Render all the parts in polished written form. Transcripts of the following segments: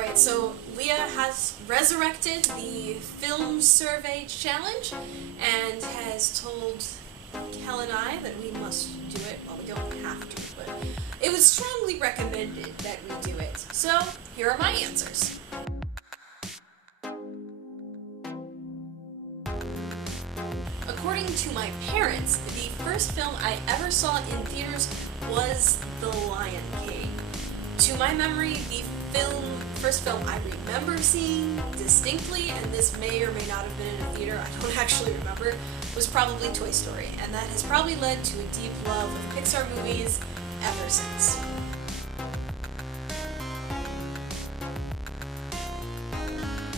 Alright, so Leah has resurrected the Film Survey Challenge and has told Kel and I that we must do it. Well, we don't have to, but it was strongly recommended that we do it. So, here are my answers. According to my parents, the first film I ever saw in theaters was The Lion King. To my memory, the first film I remember seeing distinctly, and this may or may not have been in a theater, I don't actually remember, was probably Toy Story, and that has probably led to a deep love of Pixar movies ever since.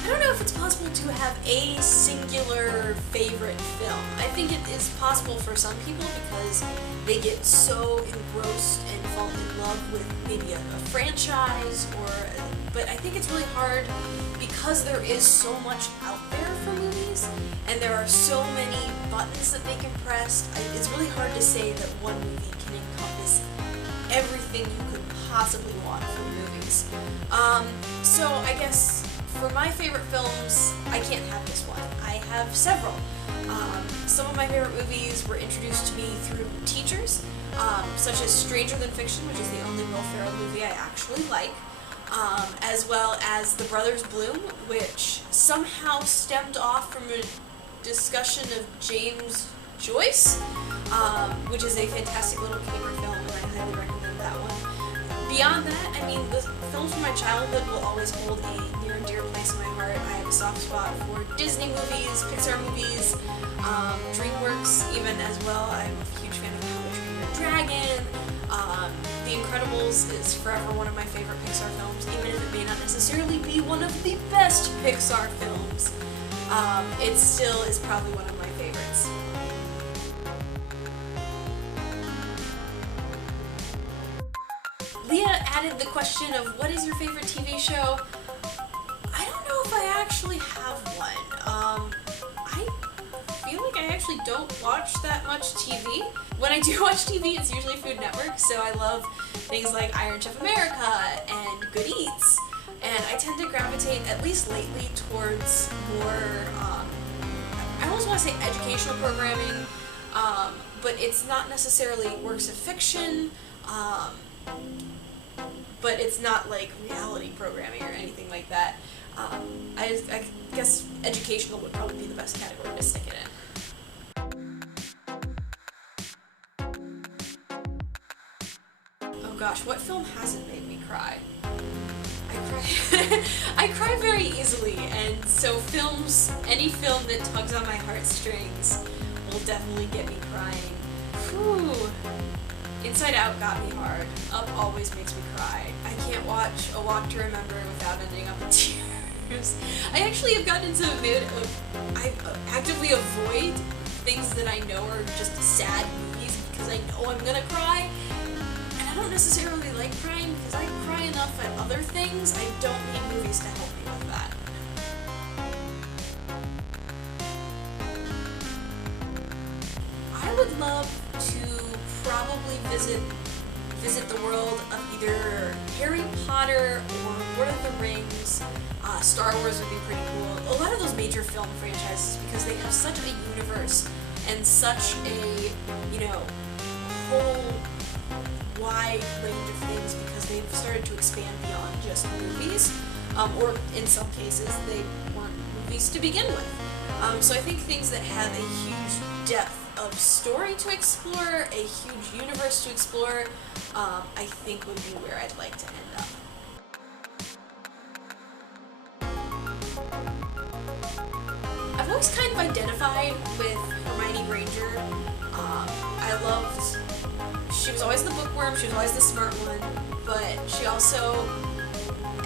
I don't know if it's possible to have a singular favorite film. I think it is possible for some people because they get so engrossed and fall in love with maybe a franchise, but I think it's really hard because there is so much out there for movies and there are so many buttons that they can press. It's really hard to say that one movie can encompass everything you could possibly want from movies. So I guess for my favorite films, I can't have just one. I have several. Some of my favorite movies were introduced to me through teachers, such as Stranger Than Fiction, which is the only Will Ferrell movie I actually like, as well as The Brothers Bloom, which somehow stemmed off from a discussion of James Joyce, which is a fantastic little caper film, and I highly recommend that one. Beyond that, I mean, the films from my childhood will always hold a near and dear place in my heart. I have a soft spot for Disney movies, Pixar movies, DreamWorks even as well. I'm a huge fan of How to Train Your Dragon. The Incredibles is forever one of my favorite Pixar films, even if it may not necessarily be one of the best Pixar films. It still is probably one of my favorites. Leah added the question of what is your favorite TV show? I don't know if I actually have one. I feel like I actually don't watch that much TV. When I do watch TV, it's usually Food Network, so I love things like Iron Chef America and Good Eats. And I tend to gravitate, at least lately, towards more, I almost want to say educational programming, but it's not necessarily works of fiction, but it's not like reality programming or anything like that. I guess educational would probably be the best category to stick it in. Oh gosh, what film hasn't made me cry? I cry very easily, and so any film that tugs on my heartstrings will definitely get me crying. Whew. Inside Out got me hard. Up always makes me cry. I can't watch A Walk to Remember without ending up in tears. I actually have gotten into a mood of, I actively avoid things that I know are just sad movies because I know I'm gonna cry. And I don't necessarily like crying because I cry enough at other things. I don't need movies to help me with that. I would love to probably visit the world of either Harry Potter or Lord of the Rings. Star Wars would be pretty cool. A lot of those major film franchises, because they have such a universe and such a, whole wide range of things, because they've started to expand beyond just movies, or in some cases they weren't movies to begin with. So I think things that have a huge depth of story to explore, a huge universe to explore, I think would be where I'd like to end up. I've always kind of identified with Hermione Granger. She was always the bookworm, she was always the smart one, but she also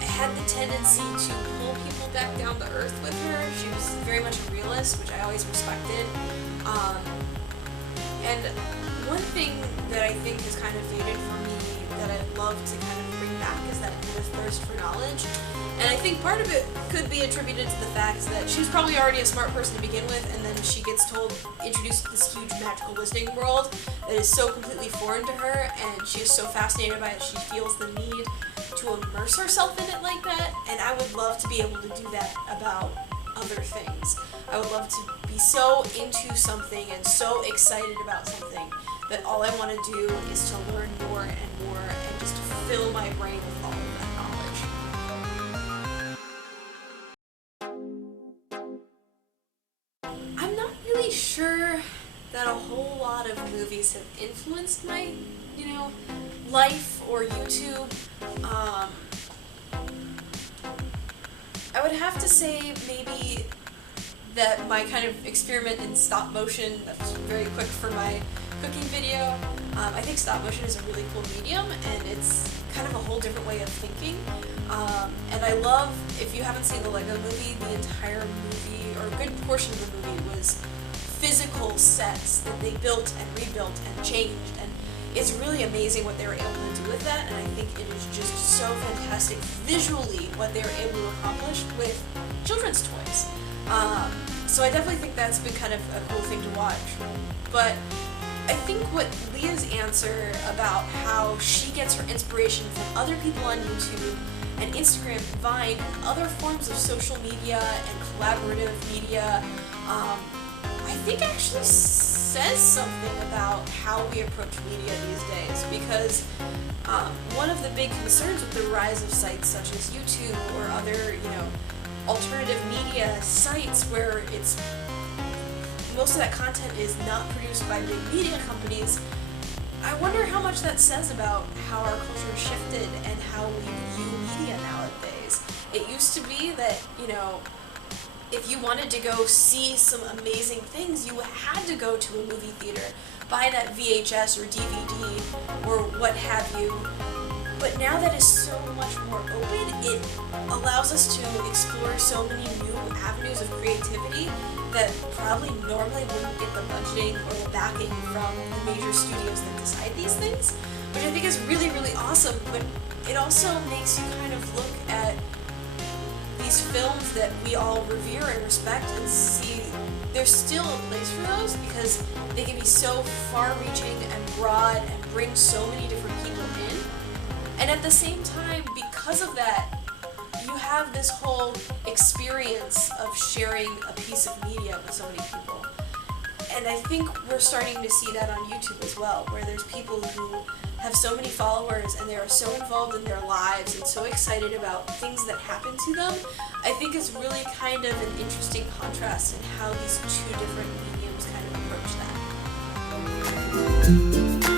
had the tendency to pull people back down to earth with her. She was very much a realist, which I always respected. And one thing that I think has kind of faded for me that I'd love to kind of bring back is that kind of thirst for knowledge. And I think part of it could be attributed to the fact that she was probably already a smart person to begin with, and then she gets introduced to this huge magical wizarding world that is so completely foreign to her, and she is so fascinated by it, she feels the need to immerse herself in it like that. And I would love to be able to do that about other things. I would love to be so into something and so excited about something that all I want to do is to learn more and more and just fill my brain with all of that knowledge. I'm not really sure that a whole lot of movies have influenced my, life or YouTube. I would have to say maybe that my kind of experiment in stop motion, that was very quick for my cooking video. I think stop motion is a really cool medium, and it's kind of a whole different way of thinking. And I love, if you haven't seen the Lego Movie, the entire movie, or a good portion of the movie, was physical sets that they built and rebuilt and changed, and it's really amazing what they were able to do with that, and I think it is just so fantastic visually what they were able to accomplish with children's toys. So I definitely think that's been kind of a cool thing to watch. But I think what Leah's answer about how she gets her inspiration from other people on YouTube and Instagram and Vine and other forms of social media and collaborative media, I think actually says something about how we approach media these days, because one of the big concerns with the rise of sites such as YouTube or other, alternative media sites where most of that content is not produced by big media companies, I wonder how much that says about how our culture has shifted and how we view media nowadays. It used to be that, if you wanted to go see some amazing things, you had to go to a movie theater, buy that VHS or DVD or what have you. But now that is so much more open, it allows us to explore so many new avenues of creativity that probably normally wouldn't get the budgeting or the backing from the major studios that decide these things, which I think is really, really awesome. But it also makes you kind of look at these films that we all revere and respect and see there's still a place for those, because they can be so far-reaching and broad and bring so many different people in. And at the same time, because of that, you have this whole experience of sharing a piece of media with so many people. And I think we're starting to see that on YouTube as well, where there's people who have so many followers and they are so involved in their lives and so excited about things that happen to them. I think it's really kind of an interesting contrast in how these two different mediums kind of approach that.